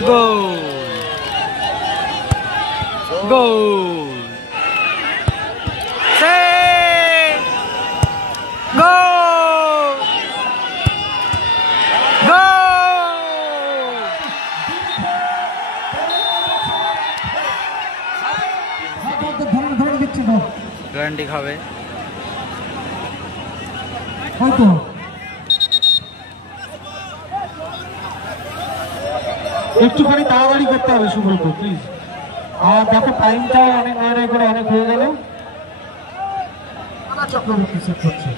Goal! Goal! Save! Goal! Goal! Guarantee খাবে হয়তো একটুখানি তাড়াতাড়ি করতে হবে সুব্রত প্লিজ। আর দেখো টাইমটা অনেক করে অনেক হয়ে গেল। চক্রবর্তী সেট করছে।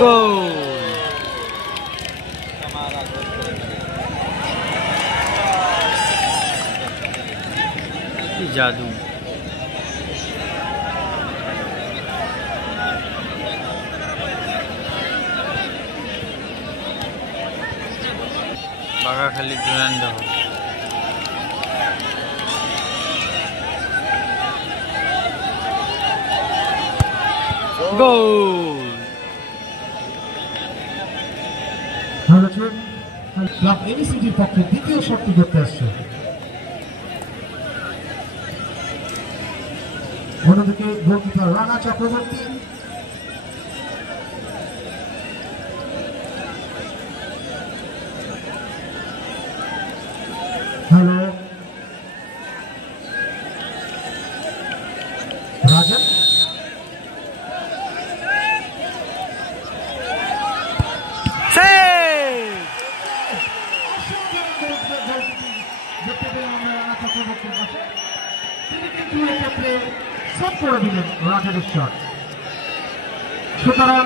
Goal! जादू বাগাখালী জুনান্দ গোল ক্লাব এবিসিডির পক্ষে দ্বিতীয় শটটি করতে আসছে। অন্যদিকে গোলকিপার রানা চক্রবর্তী হ্যালো রাজা সুতরাং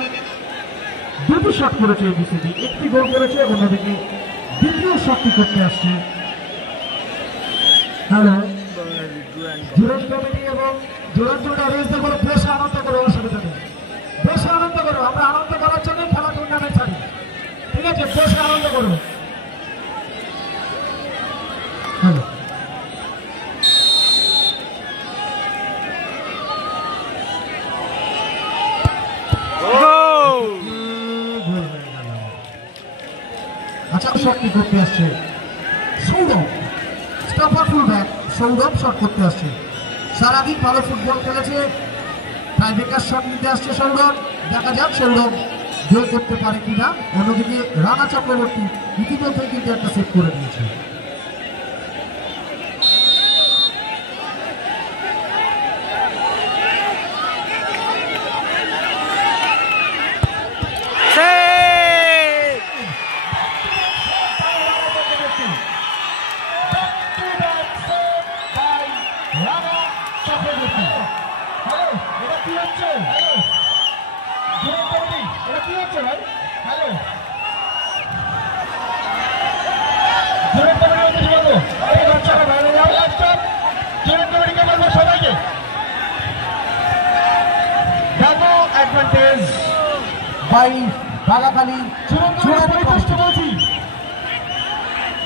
দুটি শট করেছে এবিসিডি, একটি গোল করেছে, অন্যদিকে দ্বিতীয় শটটি করতে আসছে। হ্যালো জুরান কমিটি এবং জুরান অডিয়েন্সদের বলে বেশ আনন্দ করো, অসুবিধা নেই, বেশ আনন্দ করো, আমরা আনন্দ করার জন্য খেলা টুর্নামেন্ট ছাড়ি, ঠিক আছে, বেশ আনন্দ করো। হ্যালো আচ্ছা শট করতে আসছে Sourav, stopper fullback Sourav shot করতে আসছে। সারাদিন ভালো ফুটবল খেলেছে, তাই বেকার শট নিতে আসছে সৌরভ। দেখা যাক সৌরভ গোল করতে পারে কিনা। অন্যদিকে রানা চক্রবর্তী ইতিমধ্যে কিন্তু একটা সেট করে দিয়েছে।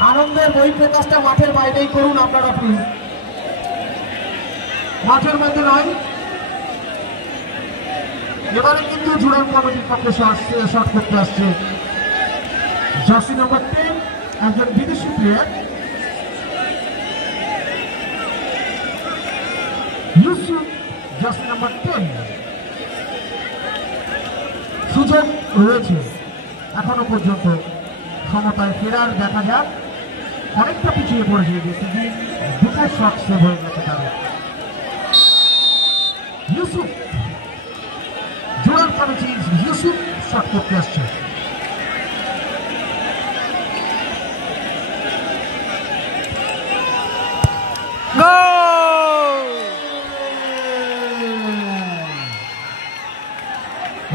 আনন্দের বই প্রকাশটা মাঠের বাইরেই করুন আপনারা প্লিজ, মাঠের মধ্যে নয়। এবারে কিন্তু জুড়ান কমিটির পক্ষে শট করতে আসছে জার্সি নম্বর 10, একজন বিদেশি প্লেয়ার ইউসুফ, জার্সি নম্বর 10। সুযোগ রয়েছে এখনো পর্যন্ত ক্ষমতায় ফেরার, দেখা যাক। অনেকটা পিছিয়ে পড়েছে বিসিবি, দুটো শট সেভ হয়ে গেছে তাদের। ইউসুফ জোরাল কমিটি, ইউসুফ শট করতে আসছে।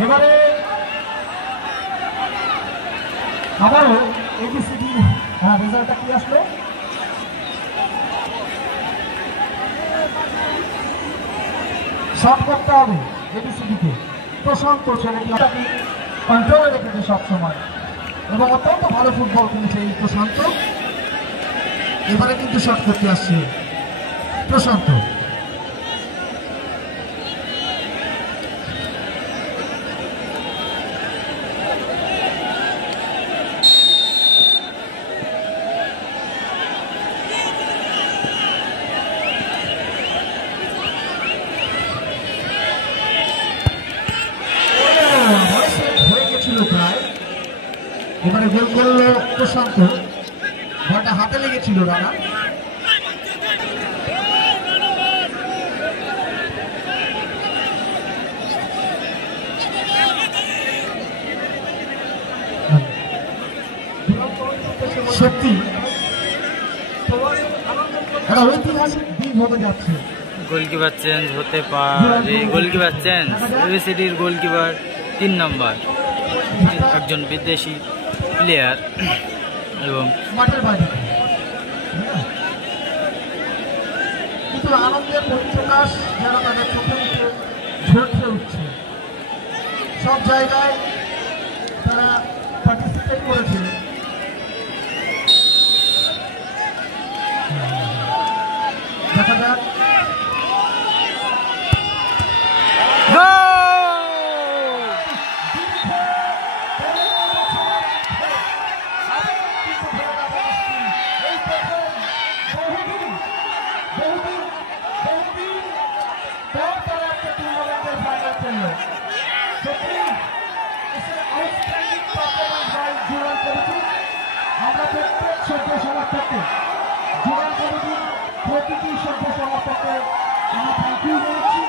এবারে আবারও এবিসিডি রেজাল্টটা কি আসলো? শট করতে হবে এবিসিডিকে, প্রশান্ত ছেলেটি কন্ট্রোলে রেখেছে সবসময় এবং অত্যন্ত ভালো ফুটবল খেলেছে এই প্রশান্ত। এবারে কিন্তু শট করতে আসছে প্রশান্ত। এবারে গোল করলো প্রশান্ত, বলটা হাতে লেগেছিল রানা। সত্যি একটা ঐতিহাসিক দিন হতে যাচ্ছে। গোলকিপার চেঞ্জ হতে পারে, গোলকিপার চেঞ্জ, এবিসিডির গোলকিপার 3 নম্বর, একজন বিদেশি প্লেয়ার এবং মাঠের বাইরে কিন্তু আনন্দের পরিপ্রকাশ যেন তাদের চোখে মুখে ঝলসে উঠছে। সব জায়গায় তারা পার্টিসিপেট করেছে। দেখা যাক আমরা প্রত্যেক সভ্য সমাজটাকে জোড়া কমিটির প্রতিটি সভ্য সমাজটাকে আমি থ্যাংক ইউ বলছি।